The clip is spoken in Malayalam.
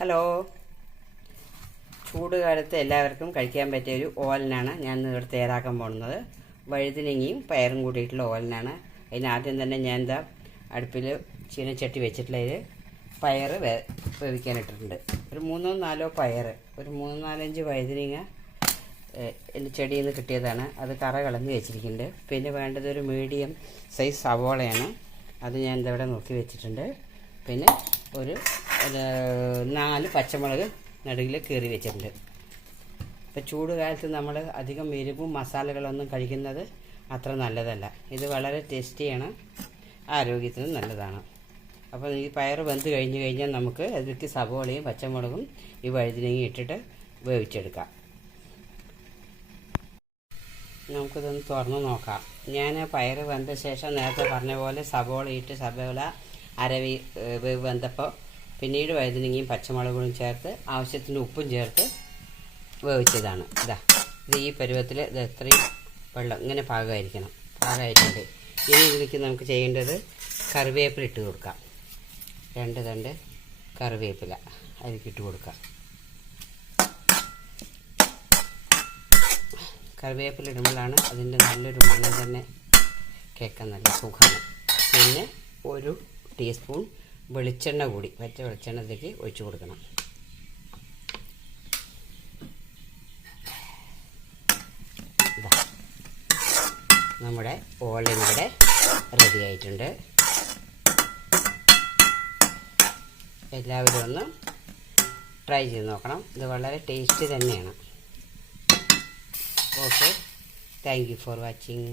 ഹലോ, ചൂട് കാലത്ത് എല്ലാവർക്കും കഴിക്കാൻ പറ്റിയ ഒരു ഓലനാണ് ഞാൻ ഇവിടെ തയ്യാറാക്കാൻ പോകുന്നത്. വഴുതനങ്ങയും പയറും കൂടിയിട്ടുള്ള ഓലനാണ്. അതിനാദ്യം തന്നെ ഞാൻ അടുപ്പിൽ ചീനച്ചട്ടി വെച്ചിട്ടുള്ളതിൽ പയർ വേവിക്കാനിട്ടിട്ടുണ്ട്. ഒരു 3-4 പയർ, ഒരു 3-4-5 വഴുതനങ്ങ എൻ്റെ ചെടിയിൽ നിന്ന് കിട്ടിയതാണ്. അത് കറ കളഞ്ഞ് വെച്ചിരിക്കുന്നുണ്ട്. പിന്നെ വേണ്ടത് ഒരു മീഡിയം സൈസ് സവോളയാണ്. അത് ഞാൻ ഇവിടെ നോക്കി വെച്ചിട്ടുണ്ട്. പിന്നെ ഒരു 4 പച്ചമുളക് നടുവിൽ കീറി വെച്ചിട്ടുണ്ട്. ഇപ്പം ചൂട് കാലത്ത് നമ്മൾ അധികം എരിവും മസാലകളൊന്നും കഴിക്കുന്നത് അത്ര നല്ലതല്ല. ഇത് വളരെ ടേസ്റ്റിയാണ്, ആരോഗ്യത്തിനും നല്ലതാണ്. അപ്പോൾ ഈ പയർ വെന്ത് കഴിഞ്ഞാൽ നമുക്ക് അതിലേക്ക് സവോളയും പച്ചമുളകും ഈ വഴുതനങ്ങയും ഇട്ടിട്ട് വേവിച്ചെടുക്കാം. നമുക്കിതൊന്ന് തുറന്ന് നോക്കാം. ഞാൻ പയർ വെന്ത ശേഷം നേരത്തെ പറഞ്ഞ പോലെ സവോള വേവ് വെന്തപ്പോൾ പിന്നീട് വഴുതനങ്ങയും പച്ചമുളകും ചേർത്ത് ആവശ്യത്തിന് ഉപ്പും ചേർത്ത് വേവിച്ചതാണ്. ഇത് ഈ പരുവത്തിൽ ഇത് എത്രയും വെള്ളം ഇങ്ങനെ പാകമായിട്ടുണ്ട്. ഇനി ഇതിലേക്ക് നമുക്ക് ചെയ്യേണ്ടത് കറിവേപ്പില ഇട്ട് കൊടുക്കാം. 2 തണ്ട് കറിവേപ്പില അതിലേക്ക് ഇട്ട് കൊടുക്കാം. കറിവേപ്പില ഇടുമ്പോഴാണ് അതിൻ്റെ നല്ലൊരു മണം തന്നെ കേൾക്കാൻ നല്ല സുഖമാണ്. പിന്നെ 1 ടീസ്പൂൺ വെളിച്ചെണ്ണ കൂടി പച്ച വെളിച്ചെണ്ണത്തേക്ക് ഒഴിച്ചു കൊടുക്കണം. നമ്മുടെ ഓലൻ ഇവിടെ റെഡി ആയിട്ടുണ്ട്. എല്ലാവരും ഒന്ന് ട്രൈ ചെയ്ത് നോക്കണം. ഇത് വളരെ ടേസ്റ്റി തന്നെയാണ്. Okay, thank you for watching.